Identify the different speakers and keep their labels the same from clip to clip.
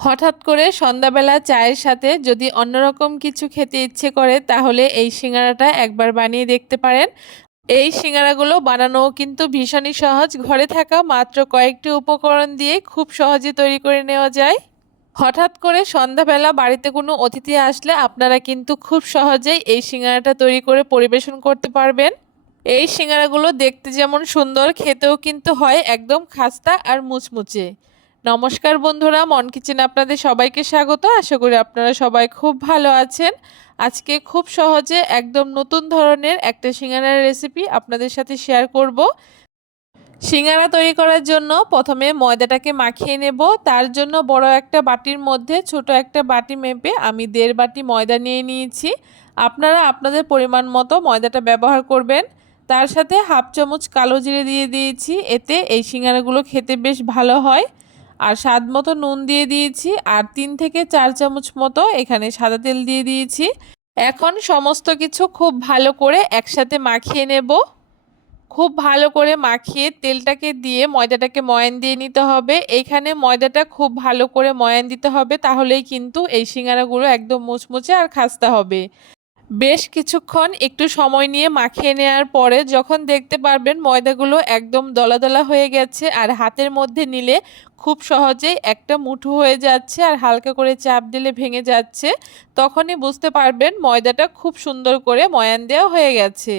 Speaker 1: হঠাৎ করে সন্ধ্যাবেলা চায়ের সাথে যদি অন্যরকম কিছু খেতে ইচ্ছে করে, তাহলে এই সিঙ্গারাটা একবার বানিয়ে দেখতে পারেন। এই সিঙ্গারাগুলো বানানোও কিন্তু ভীষণই সহজ। ঘরে থাকা মাত্র কয়েকটি উপকরণ দিয়ে খুব সহজে তৈরি করে নেওয়া যায়। হঠাৎ করে সন্ধ্যাবেলা বাড়িতে কোনো অতিথি আসলে আপনারা কিন্তু খুব সহজেই এই সিঙ্গারাটা তৈরি করে পরিবেশন করতে পারবেন। এই সিঙ্গারাগুলো দেখতে যেমন সুন্দর, খেতেও কিন্তু হয় একদম খাস্তা আর মুচমুচে। নমস্কার বন্ধুরা, মন কিচেন আপনাদের সবাইকে স্বাগত। আশা করি আপনারা সবাই খুব ভালো আছেন। আজকে খুব সহজে একদম নতুন ধরনের একটা সিঙ্গারার রেসিপি আপনাদের সাথে শেয়ার করব। সিঙ্গারা তৈরি করার জন্য প্রথমে ময়দাটাকে মাখিয়ে নেব। তার জন্য বড় একটা বাটির মধ্যে ছোট একটা বাটি মেপে আমি দেড় বাটি ময়দা নিয়ে নিয়েছি। আপনারা আপনাদের পরিমাণ মতো ময়দাটা ব্যবহার করবেন। তার সাথে হাফ চামচ কালো জিরে দিয়ে দিয়েছি। এতে এই সিঙ্গারাগুলো খেতে বেশ ভালো হয়। আর স্বাদ মতো নুন দিয়ে দিয়েছি আর তিন থেকে চার চামচ মতো এখানে সাদা তেল দিয়ে দিয়েছি। এখন সমস্ত কিছু খুব ভালো করে একসাথে মাখিয়ে নেব। খুব ভালো করে মাখিয়ে তেলটাকে দিয়ে ময়দাটাকে ময়ান দিয়ে নিতে হবে। এইখানে ময়দাটা খুব ভালো করে ময়ান দিতে হবে, তাহলেই কিন্তু এই সিঙ্গারাগুলো একদম মুচমুচে আর খাস্তা হবে। বেশ কিছুক্ষণ একটু সময় নিয়ে মাখিয়ে নেওয়ার পরে যখন দেখতে পারবেন ময়দাগুলো একদম দলা দলা হয়ে গেছে আর হাতের মধ্যে নিলে খুব সহজেই একটা মুঠো হয়ে যাচ্ছে আর হালকা করে চাপ দিলে ভেঙে যাচ্ছে। তখনই বুঝতে পারবেন ময়দাটা খুব সুন্দর করে ময়ান দেওয়া হয়ে গেছে।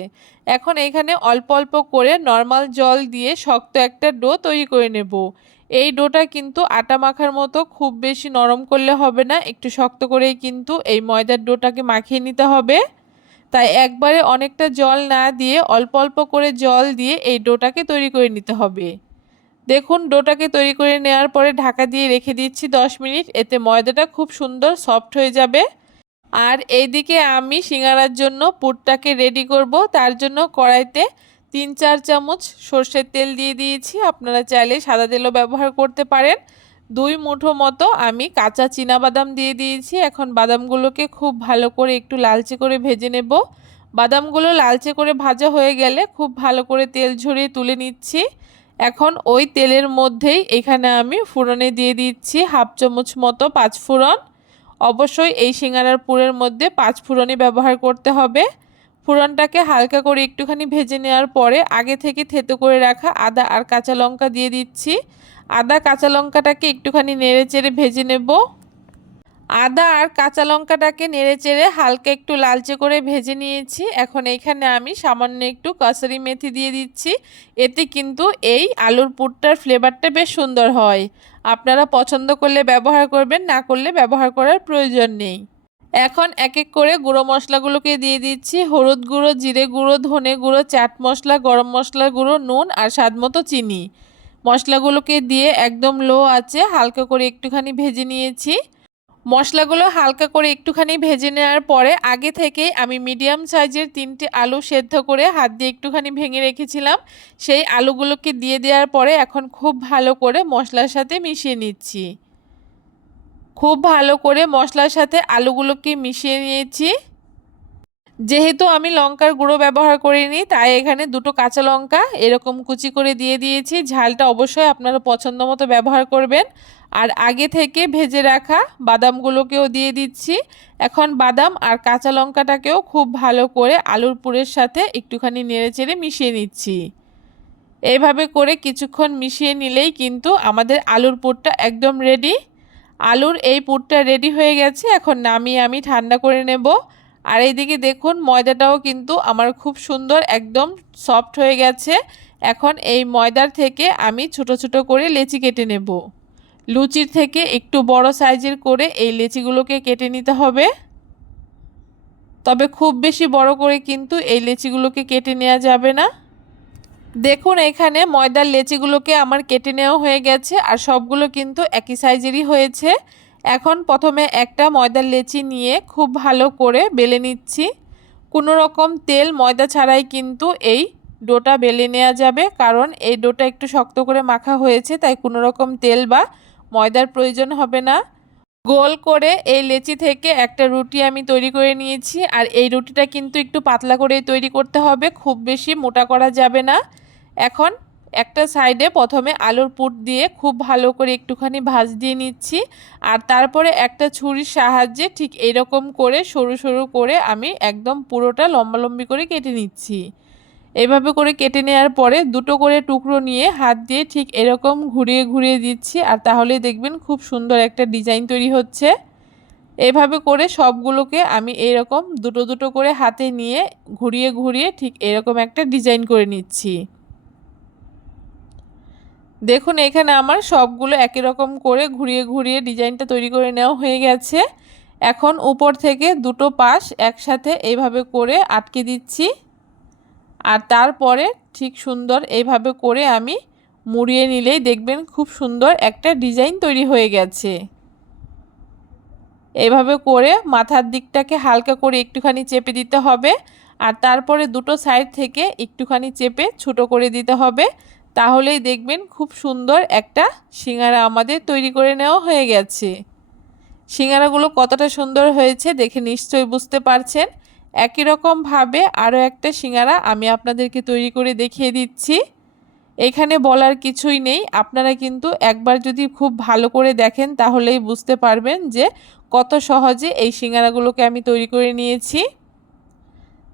Speaker 1: এখন এখানে অল্প অল্প করে নর্মাল জল দিয়ে শক্ত একটা ডো তৈরি করে নেব। এই ডোটা কিন্তু আটা মাখার মতো খুব বেশি নরম করলে হবে না, একটু শক্ত করেই কিন্তু এই ময়দার ডোটাকে মাখিয়ে নিতে হবে। তাই একবারে অনেকটা জল না দিয়ে অল্প অল্প করে জল দিয়ে এই ডোটাকে তৈরি করে নিতে হবে। দেখুন, ডোটাকে তৈরি করে নেওয়ার পরে ঢাকা দিয়ে রেখে দিচ্ছি দশ মিনিট। এতে ময়দাটা খুব সুন্দর, সফট হয়ে যাবে। আর এইদিকে আমি সিঙ্গারার জন্য পুরটাকে রেডি করব। তার জন্য কড়াইতে তিন, চার চামচ সর্ষের তেল দিয়ে দিয়েছি। আপনারা চাইলে সাদা তেলও ব্যবহার করতে পারেন। দুই মুঠো মতো আমি কাঁচা বাদাম দিয়ে দিয়েছি। এখন বাদামগুলোকে খুব ভালো করে একটু লালচে করে ভেজে নেব। বাদামগুলো লালচে করে ভাজা হয়ে গেলে খুব ভালো করে তেল ঝরিয়ে তুলে নিচ্ছি। এখন ওই তেলের মধ্যেই এখানে আমি ফুরনে দিয়ে দিচ্ছি হাফ চামচ মতো পাঁচ ফুরন। অবশ্যই এই সিঙ্গারার পুরের মধ্যে পাঁচ ফুরনই ব্যবহার করতে হবে। ফুরনটাকে হালকা করে একটুখানি ভেজে নেওয়ার পরে আগে থেকে থেতো করে রাখা আদা আর কাঁচা লঙ্কা দিয়ে দিচ্ছি। আদা কাঁচা লঙ্কাটাকে একটুখানি নেড়ে চেড়ে ভেজে নেব। আদা আর কাঁচা লঙ্কাটাকে নেড়ে চেড়ে হালকা একটু লালচে করে ভেজে নিয়েছি। এখন এইখানে আমি সামান্য একটু কাসরি মেথি দিয়ে দিচ্ছি। এতে কিন্তু এই আলুর পুরটার ফ্লেভারটা বেশ সুন্দর হয়। আপনারা পছন্দ করলে ব্যবহার করবেন, না করলে ব্যবহার করার প্রয়োজন নেই। এখন এক এক করে গুঁড়ো মশলাগুলোকে দিয়ে দিচ্ছি। হলুদ গুঁড়ো, জিরে গুঁড়ো, ধনে গুঁড়ো, চাট মশলা, গরম মশলা গুঁড়ো, নুন আর স্বাদ মতো চিনি। মশলাগুলোকে দিয়ে একদম লো আছে হালকা করে একটুখানি ভেজে নিয়েছি। মশলাগুলো হালকা করে একটুখানি ভেজে নেওয়ার পরে আগে থেকেই আমি মিডিয়াম সাইজের তিনটি আলু সেদ্ধ করে হাত দিয়ে একটুখানি ভেঙে রেখেছিলাম। সেই আলুগুলোকে দিয়ে দেওয়ার পরে এখন খুব ভালো করে মশলার সাথে মিশিয়ে নিচ্ছি। খুব ভালো করে মশলার সাথে আলুগুলোকে মিশিয়ে নিয়েছি। যেহেতু আমি লঙ্কার গুঁড়ো ব্যবহার করিনি, তাই এখানে দুটো কাঁচা লঙ্কা এরকম কুচি করে দিয়ে দিয়েছি। ঝালটা অবশ্যই আপনারা পছন্দ মতো ব্যবহার করবেন। আর আগে থেকে ভেজে রাখা বাদামগুলোকেও দিয়ে দিচ্ছি। এখন বাদাম আর কাঁচা লঙ্কাটাকেও খুব ভালো করে আলুর পুরের সাথে একটুখানি নেড়ে চেড়ে মিশিয়ে নিচ্ছি। এইভাবে করে কিছুক্ষণ মিশিয়ে নিলেই কিন্তু আমাদের আলুর পুরটা একদম রেডি আলুর এই পুরটা রেডি হয়ে গেছে, এখন নামিয়ে আমি ঠান্ডা করে নেব। আর এইদিকে দেখুন, ময়দাটাও কিন্তু আমার খুব সুন্দর, একদম সফট হয়ে গেছে। এখন এই ময়দার থেকে আমি ছোট ছোট করে লেচি কেটে নেব। লুচির থেকে একটু বড় সাইজের করে এই লেচিগুলোকে কেটে নিতে হবে। তবে খুব বেশি বড় করে কিন্তু এই লেচিগুলোকে কেটে নেওয়া যাবে না। দেখুন, এখানে ময়দার লেচিগুলোকে আমার কেটে নেওয়া হয়ে গেছে আর সবগুলো কিন্তু একই সাইজেরই হয়েছে। এখন প্রথমে একটা ময়দার লেচি নিয়ে খুব ভালো করে বেলে নিচ্ছি। কোনো রকম তেল ময়দা ছাড়াই কিন্তু এই ডোটা বেলে নেওয়া যাবে, কারণ এই ডোটা একটু শক্ত করে মাখা হয়েছে, তাই কোনো রকম তেল বা ময়দার প্রয়োজন হবে না। গোল করে এই লেচি থেকে একটা রুটি আমি তৈরি করে নিয়েছি, আর এই রুটিটা কিন্তু একটু পাতলা করে তৈরি করতে হবে, খুব বেশি মোটা করা যাবে না। এখন একটা সাইডে প্রথমে আলুর পুট দিয়ে খুব ভালো করে একটুখানি ভাজ দিয়ে নিচ্ছি। আর তারপরে একটা ছুরির সাহায্যে ঠিক এরকম করে সরু সরু করে আমি একদম পুরোটা লম্বালম্বি করে কেটে নিচ্ছি। এভাবে করে কেটে নেওয়ার পরে দুটো করে টুকরো নিয়ে হাত দিয়ে ঠিক এরকম ঘুরিয়ে ঘুরিয়ে দিচ্ছি। আর তাহলেই দেখবেন খুব সুন্দর একটা ডিজাইন তৈরি হচ্ছে। এভাবে করে সবগুলোকে আমি এরকম দুটো দুটো করে হাতে নিয়ে ঘুরিয়ে ঘুরিয়ে ঠিক এরকম একটা ডিজাইন করে নিচ্ছি। দেখুন, এখানে আমার সবগুলো একই রকম করে ঘুরিয়ে ঘুরিয়ে ডিজাইনটা তৈরি করে নেওয়া হয়ে গেছে। এখন উপর থেকে দুটো পাশ একসাথে এইভাবে করে আটকে দিচ্ছি। আর তারপরে ঠিক সুন্দর এইভাবে করে আমি মুড়িয়ে নিলেই দেখবেন খুব সুন্দর একটা ডিজাইন তৈরি হয়ে গেছে। এইভাবে করে মাথার দিকটাকে হালকা করে একটুখানি চেপে দিতে হবে। আর তারপরে দুটো সাইড থেকে একটুখানি চেপে ছোট করে দিতে হবে। তাহলেই দেখবেন খুব সুন্দর একটা সিঙ্গারা আমাদের তৈরি করে নেওয়া হয়ে গেছে। সিঙ্গারাগুলো কতটা সুন্দর হয়েছে দেখে নিশ্চয়ই বুঝতে পারছেন। একই রকমভাবে আরও একটা সিঙ্গারা আমি আপনাদেরকে তৈরি করে দেখিয়ে দিচ্ছি। এখানে বলার কিছুই নেই। আপনারা কিন্তু একবার যদি খুব ভালো করে দেখেন তাহলেই বুঝতে পারবেন যে কত সহজে এই সিঙ্গারাগুলোকে আমি তৈরি করে নিয়েছি।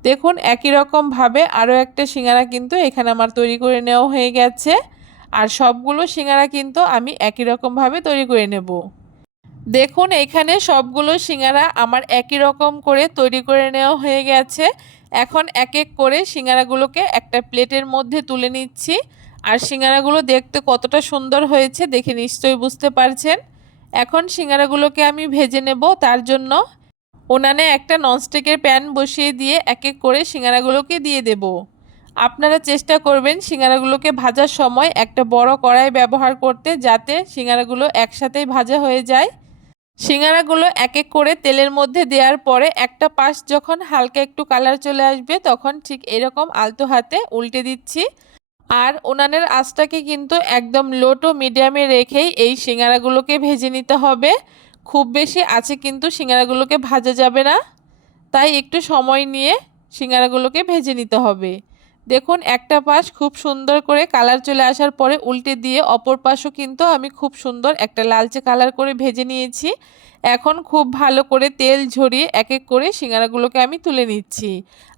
Speaker 1: দেখুন, একই রকমভাবে আরও একটা সিঙ্গারা কিন্তু এখানে আমার তৈরি করে নেওয়া হয়ে গেছে। আর সবগুলো সিঙ্গারা কিন্তু আমি একই রকমভাবে তৈরি করে নেব। দেখুন, এখানে সবগুলো সিঙ্গারা আমার একই রকম করে তৈরি করে নেওয়া হয়ে গেছে। এখন এক এক করে সিঙ্গারাগুলোকে একটা প্লেটের মধ্যে তুলে নিচ্ছি। আর সিঙ্গারাগুলো দেখতে কতটা সুন্দর হয়েছে দেখে নিশ্চয়ই বুঝতে পারছেন। এখন সিঙ্গারাগুলোকে আমি ভেজে নেব, তার জন্য উনানে একটা ননস্টিকের প্যান বসিয়ে দিয়ে এক এক করে সিঙ্গারাগুলোকে দিয়ে দেব। আপনারা চেষ্টা করবেন সিঙ্গারাগুলোকে ভাজার সময় একটা বড় কড়াই ব্যবহার করতে যাতে সিঙ্গারাগুলো একসাথেই ভাজা হয়ে যায়। সিঙ্গারাগুলো এক এক করে তেলের মধ্যে দেওয়ার পরে একটা পাশ যখন হালকা একটু কালার চলে আসবে তখন ঠিক এরকম আলতো হাতে উল্টে দিচ্ছি। আর উনানের আঁচটাকে কিন্তু একদম লো টু মিডিয়ামে রেখেই এই সিঙ্গারাগুলোকে ভেজে নিতে হবে। খুব বেশি আছে কিন্তু সিঙ্গারাগুলোকে ভাজা যাবে না। তাই একটু সময় নিয়ে সিঙ্গারাগুলোকে ভেজে নিতে হবে। দেখুন, একটা পাশ খুব সুন্দর করে কালার চলে আসার পরে উল্টে দিয়ে অপর পাশও কিন্তু আমি খুব সুন্দর একটা লালচে কালার করে ভেজে নিয়েছি। এখন খুব ভালো করে তেল ঝরিয়ে এক এক করে সিঙ্গারাগুলোকে আমি তুলে নিচ্ছি।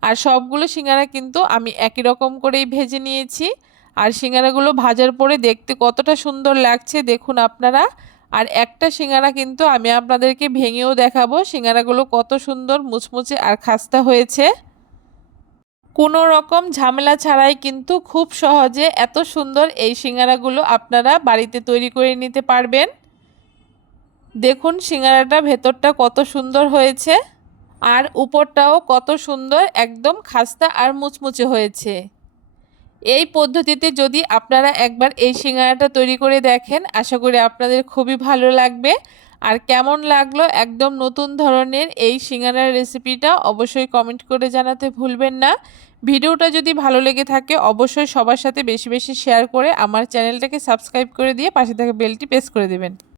Speaker 1: আর সবগুলো সিঙ্গারা কিন্তু আমি একই রকম করেই ভেজে নিয়েছি। আর সিঙ্গারাগুলো ভাজার পরে দেখতে কতটা সুন্দর লাগছে, দেখুন আপনারা। আর একটা সিঙ্গারা কিন্তু আমি আপনাদেরকে ভেঙেও দেখাবো। সিঙ্গারাগুলো কত সুন্দর মুচমুচে আর খাস্তা হয়েছে। কোনো রকম ঝামেলা ছাড়াই কিন্তু খুব সহজে এত সুন্দর এই সিঙ্গারাগুলো আপনারা বাড়িতে তৈরি করে নিতে পারবেন। দেখুন সিঙ্গারাটা ভেতরটা কত সুন্দর হয়েছে। আর উপরটাও কত সুন্দর, একদম খাস্তা আর মুচমুচে হয়েছে। এই পদ্ধতিতে যদি আপনারা একবার এই সিঙ্গারাটা তৈরি করে দেখেন, আশা করি আপনাদের খুবই ভালো লাগবে। আর কেমন লাগল একদম নতুন ধরনের এই সিঙ্গারার রেসিপিটা অবশ্যই কমেন্ট করে জানাতে ভুলবেন না। ভিডিওটা যদি ভালো লেগে থাকে, অবশ্যই সবার সাথে বেশি বেশি শেয়ার করে আমার চ্যানেলটাকে সাবস্ক্রাইব করে দিয়ে পাশে থাকা বেলটি প্রেস করে দেবেন।